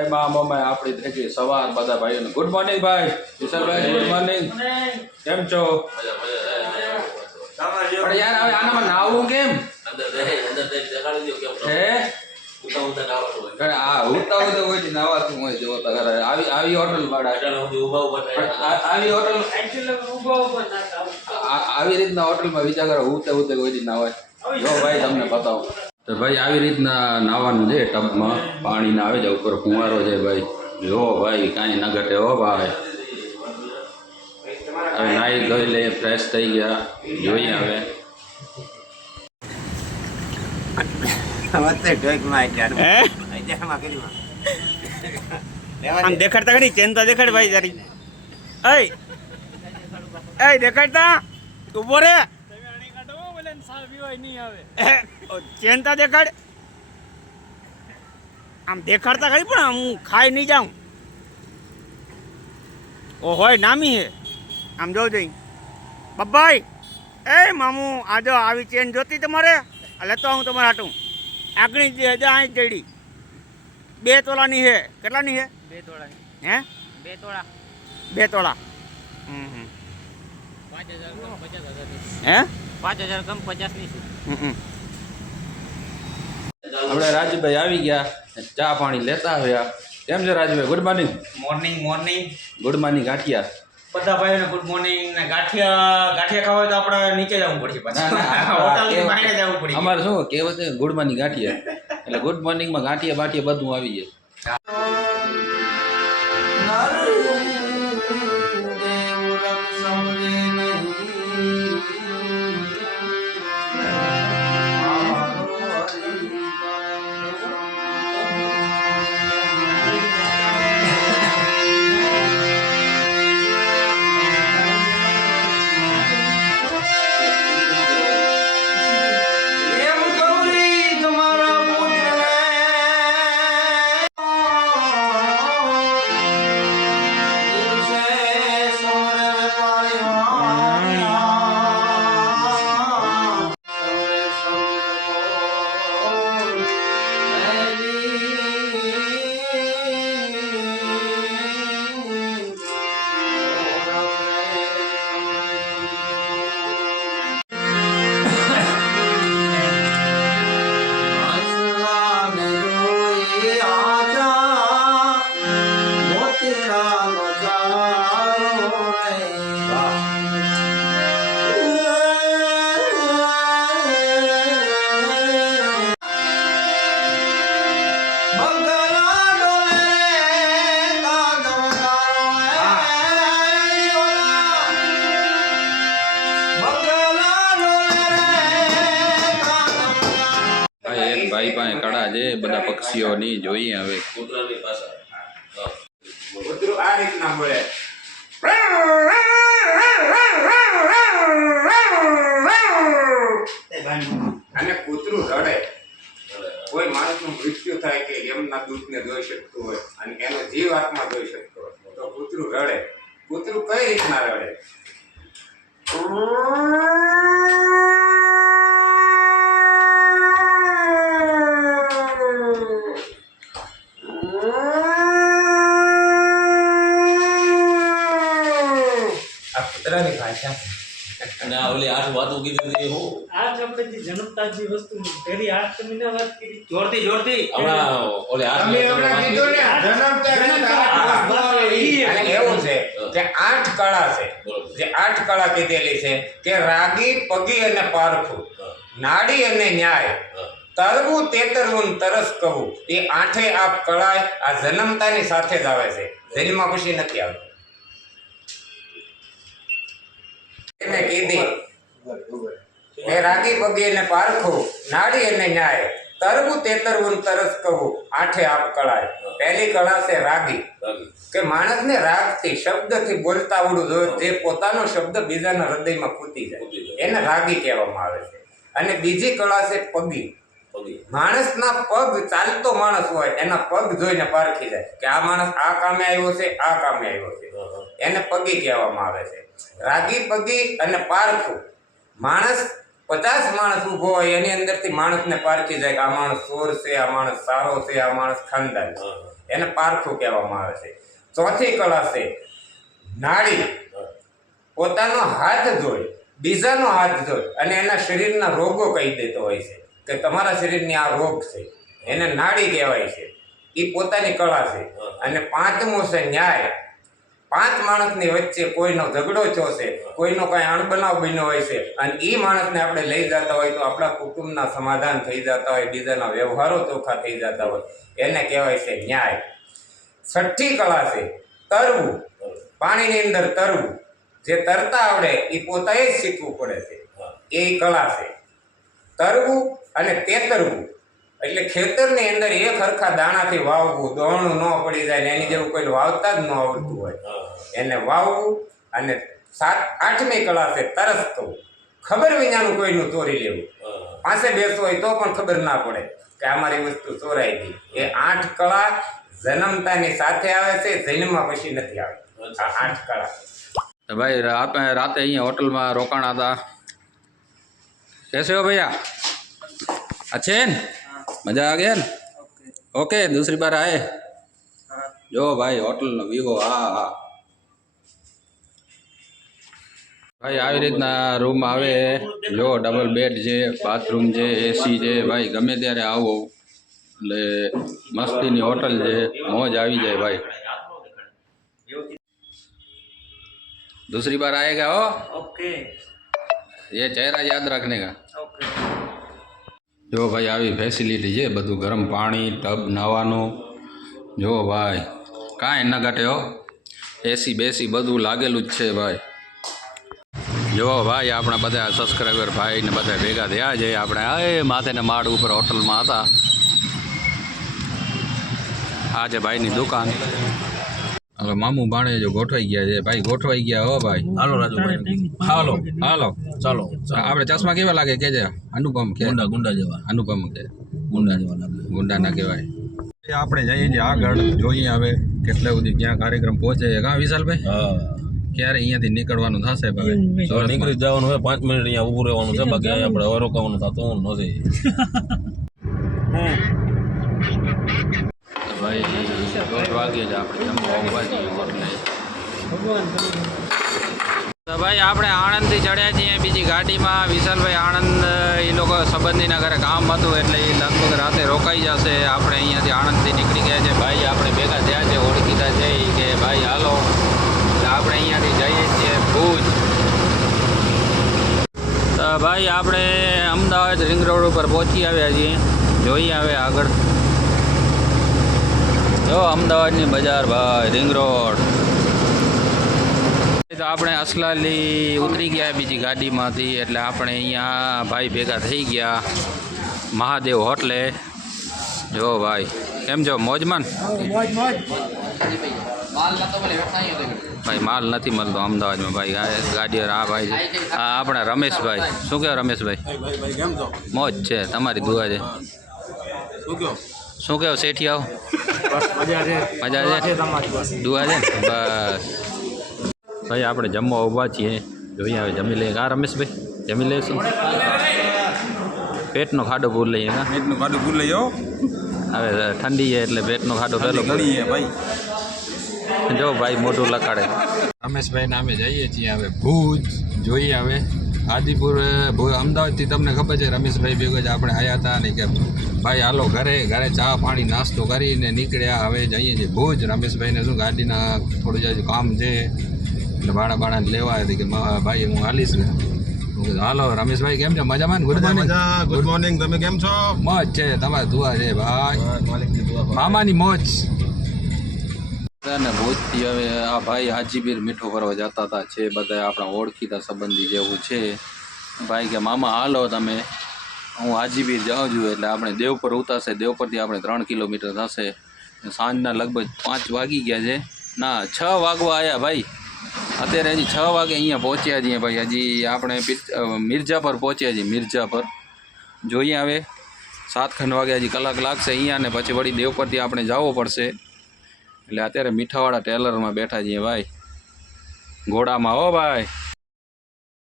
એમાં મમ્મી આપણી થઈ ગઈ સવાર બધા ભાઈઓને ગુડ મોર્નિંગ ભાઈ વિશાલભાઈ ગુડ મોર્નિંગ કેમ છો પણ યાર હવે આનામાં નાવું કેમ હે હા ઉઠતા ઉઠતા હોય નાવાતું હોય જો આવી હોટલ આવી રીતના હોટલમાં વિચાર કરો ઉઠતે ઉઠતે કોઈ ના હોય જો ભાઈ તમને બતાવો તો ભાઈ આવી રીતના નાવાનું છે ટબમાં પાણી ના આવે છે ઉપર ફુવારો છે ભાઈ જો ભાઈ કાંઈ ન ઘટે હો ભાઈ હવે નાહી ધોઈ લે ફ્રેશ થઈ ગયા જોઈએ હવે આમ દેખાડતા ખરી ચેન તો દેખાડ ભાઈ તારી એ દેખાડતા ઉભો રે ચેન તો દેખાડ આમ દેખાડતા ખરી પણ હું ખાઈ નહીં જાઉં ઓ હોય નામી હે આમ જોઉં જઈ બબ્બાઈ એ મામું આજો આવી ચેન જોતી તમારે લેતો હું તમારે હાટું આગણી જે હજા અહીં ચડી 2 તોલાની હે કેટલાની હે 2 તોલાની હે 2 તોલા 2 તોલા 5000 કમ 50000 હે 5000 કમ 50 ની આપણે રાજુભાઈ આવી ગયા ચા પાણી લેતા આવ્યા કેમ છે Rajubhai good morning morning good morning ગાંઠિયા બધા ભાઈઓને ગુડ મોર્નિંગ ને ગાંઠિયા ખાવા હોય તો આપણે નીચે જવું પડશે હોટલની બહાર જવું પડે અમારે શું કહેવત છે ગુડ મોર્નિંગ ગાંઠિયા એટલે ગુડ મોર્નિંગમાં ગાંઠિયા બાઠિયા બધું આવી જાય ભાઈ પાસે કડા છે બધા પક્ષીઓની જોઈએ હવે કૂતરું આ રીતના બોલે અને કૂતરું રડે કોઈ માણસનું મૃત્યુ થાય કે એમના દૂધને જોઈ શકતું હોય અને એનો જીવ આત્મા જોઈ શકતો હોય તો કૂતરું રડે કૂતરું કઈ રીતના રડે કૂતરાની ભાષા અને ઓલી 8 વાતો કીધી હું આ ચંપેજી જન્મતાજી વસ્તુ ફેરી 8 તમને વાત કરી જોરતી હમણાં ઓલે 8 કીધું ને અને એવું છે કે 8 કળા છે જે 8 કળા કીધેલી છે કે રાગી પગી અને પારખું નાડી અને ન્યાય તરવું તેતરવું તરસ કહું એ 8 આપ કળાય આ જન્મતાની સાથે જ આવે છે જન્મ પછી નથી આવતી એને કીધી એ રાગી પગી અને પારખું નાડી અને ન્યાય તરવું તેતરવું તરસ કહું 8 આપ કળાય પહેલી કળા છે રાગી કે માણસને રાગથી શબ્દથી બોલતા આવડવું જોઈએ જે પોતાનો શબ્દ બીજાના હૃદયમાં ફૂટી જાય એને રાગી કહેવામાં આવે છે અને બીજી કળા છે પગી માણસના પગ ચાલતો માણસ હોય એના પગ જોઈને પારખી જાય કે આ માણસ આ કામે આવ્યો છે આ કામે આવ્યો છે એને પગી કહેવામાં આવે છે રાગી પગી અને પારખું માણસ 50 માણસ ઊભો હોય એની અંદરથી માણસને પારખી જાય કે આ માણસ ચોર છે આ માણસ સારો છે આ માણસ ખાનદાન એને પારખું કહેવામાં આવે છે. ચોથી કળા છે નાડી. પોતાનો હાથ જોઈ, બીજાનો હાથ જોઈ અને એના શરીરના રોગો કહી દેતો હોય છે કે તમારા શરીરની આ રોગ છે, એને નાડી કહેવાય છે. એ પોતાની કળા છે. અને પાંચમું છે ન્યાય. 5 માણસની વચ્ચે કોઈનો ઝઘડો થયો છે, કોઈનો કાંઈ અણબનાવ બન્યો હોય છે અને એ માણસને આપણે લઈ જતા હોય તો આપણા કુટુંબના સમાધાન થઈ જતા હોય, બીજાના વ્યવહારો ચોખ્ખા થઈ જતા હોય, એને કહેવાય છે ન્યાય. 6ઠ્ઠી કળા છે તરવું. પાણીની અંદર તરવું. જે તરતા આવડે એ પોતાએ જ શીખવું પડે છે, એ કળા છે. તરવું અને તેતરવું એટલે ખેતરની અંદર એક હરખા દાણાથી વાવવું, દોણું ન પડી જાય ને એની જેવું કોઈ વાવતા જ ન આવડતું હોય એને વાવવું. અને 8મી કળા છે તરસ થવું. ખબર વિનાનું કોઈનું ચોરી લેવું. પાસે બેસવું હોય તો પણ ખબર ના પડે કે અમારી વસ્તુ ચોરાઈ ગઈ. એ 8 કળા જન્મતાની સાથે આવે છે, જન્મમાં પછી નથી આવે. આ 8 કળા. તો ભાઈ આપણે રાતે અહીંયા હોટલમાં રોકાણા હતા. कैसे हो भैया? अच्छे हैं? मज़ा आ गया? ओके दूसरी बार आए? जो भाई હોટલનો વ્યૂ. હા ભાઈ આવી રીતના રૂમ આવે. જો ડબલ બેડ છે, બાથરૂમ છે, એસી છે. ભાઈ ગમે ત્યારે આવો એટલે મસ્તીની હોટલ છે, મોજ આવી જાય ભાઈ. दूसरी बार आएगा हो. ओके ये चेहरा याद रखने का. ओके. જો ભાઈ આવી ફેસિલિટી છે, બધું ગરમ પાણી, ટબ નાવાનું. જો ભાઈ કાંઈ ન ઘટે હો. એસી બેસી બધું લાગેલું જ છે ભાઈ. જો ભાઈ આપણા બધા સબસ્ક્રાઈબર ભાઈ ને બધા ભેગા થયા છે. આપણે આ માથેને માળ ઉપર હોટલમાં હતા. આ છે ભાઈની દુકાન. હવે મામું ભાણે જો ગોઠવાઈ ગયા છે ભાઈ. ગોઠવાઈ ગયા હો ભાઈ. હાલો રાજુભાઈ, હાલો હાલો ચાલો. આપણે ચશ્મા કેવા લાગે કે છે? અનુપમ કે ગુંડા ગુંડા જેવા, અનુપમ કે ગુંડા જેવા લાગે. ગુંડા ના કહેવાય. આપણે જઈએ છીએ આગળ, જોઈએ હવે કેટલા સુધી ક્યાં કાર્યક્રમ પહોંચે. કાં વિશાલભાઈ હા, ક્યારે અહીંયાથી નીકળવાનું થશે ભાઈ? તો નીકળી જ જવાનું હોય. 5 મિનિટ અહીંયા ઊભું રહેવાનું છે, બાકી અહીંયા આપણે હવે રોકાવાનું થતું નથી. ભાઈ 1:30 વાગે જ આપણે જમવા ઊભા છીએ હોટલે. ભગવાન તો ભાઈ આપણે આણંદથી ચડ્યા છીએ બીજી ગાડીમાં. વિશાલભાઈ આણંદ એ લોકો સંબંધીના ઘરે કામ હતું એટલે એ લગભગ રાતે રોકાઈ જશે. આપણે અહીંયાથી આણંદથી નીકળી ગયા છે ભાઈ. આપણે ભેગા થયા છે, ઓળખીતા છે કે ભાઈ હાલો. એટલે આપણે અહીંયાથી જઈએ છીએ ભુજ. તો ભાઈ આપણે અમદાવાદ રિંગ રોડ ઉપર પહોંચી આવ્યા છીએ. જોઈએ હવે આગળ. જો અમદાવાદની બજાર ભાઈ, રિંગ રોડ. તો આપણે અસલાલી ઉતરી ગયા બીજી ગાડીમાંથી. એટલે આપણે અહીંયા ભાઈ ભેગા થઈ ગયા મહાદેવ હોટલે. જો ભાઈ કેમ છો? મોજમાન? ભાઈ માલ નથી મળતો અમદાવાદમાં ભાઈ. આ ગાડીઓ આ ભાઈ છે, આ આપણા રમેશભાઈ. શું કહો રમેશભાઈ? મોજ છે, તમારી દુઆ છે. શું કહો શેઠિયાઓ? મજા છે, દુઆ છે બસ. ભાઈ આપણે જમવા ઊભા છીએ. જોઈએ હવે જમી લઈએ. હા રમેશભાઈ જમી લઈશું. પેટનો ખાડો પૂર લઈએ. હા પેટનું ખાડું ભૂલ લઈ જાઓ. હવે ઠંડી છે એટલે પેટનો ખાડો પહેલો ભાઈ. જો ભાઈ મોટું લખાડે. રમેશભાઈ નામે જઈએ છીએ હવે ભુજ. જોઈએ હવે આદિપુર અમદાવાદથી તમને ખબર છે રમેશભાઈ ભેગો જ આપણે આવ્યા હતા ને કે ભાઈ હાલો ઘરે ચા પાણી નાસ્તો કરીને નીકળ્યા. હવે જઈએ છીએ ભુજ. રમેશભાઈને શું ગાડીના થોડું જાજુ કામ છે એટલે ભાડા લેવા હતી કે ભાઈ હું હાલીશ ને. હાલો રમેશભાઈ કેમ છો? મજામાં? Good morning. Good morning. તમે કેમ છો? મોજ છે, તમારી દુઆ છે ભાઈ. મામાની મોજ. ને ભુજથી હવે આ ભાઈ હાજીબીર મીઠો કરવા જતા હતા છે બધા આપણા ઓળખીતા સંબંધી જેવું છે. ભાઈ કે મામા હાલો તમે, હું હાજીબીર જાઉં છું. એટલે આપણે દેવપર ઉતારશે. દેવપરથી આપણે 3 કિલોમીટર થશે. સાંજના લગભગ 5 વાગી ગયા છે. ના 6 વાગવા આવ્યા ભાઈ. અત્યારે હજી 6 વાગે અહીંયા પહોંચ્યા છીએ ભાઈ. હજી આપણે મિર્જાપર પહોંચ્યા છીએ. મિર્જાપર જોઈએ હવે 7 વાગે હજી કલાક લાગશે અહીંયા. ને પછી વળી દેવપરથી આપણે જવું પડશે. એટલે અત્યારે મીઠાવાળા ટેલરમાં બેઠા છીએ ભાઈ, ઘોડામાં. હો ભાઈ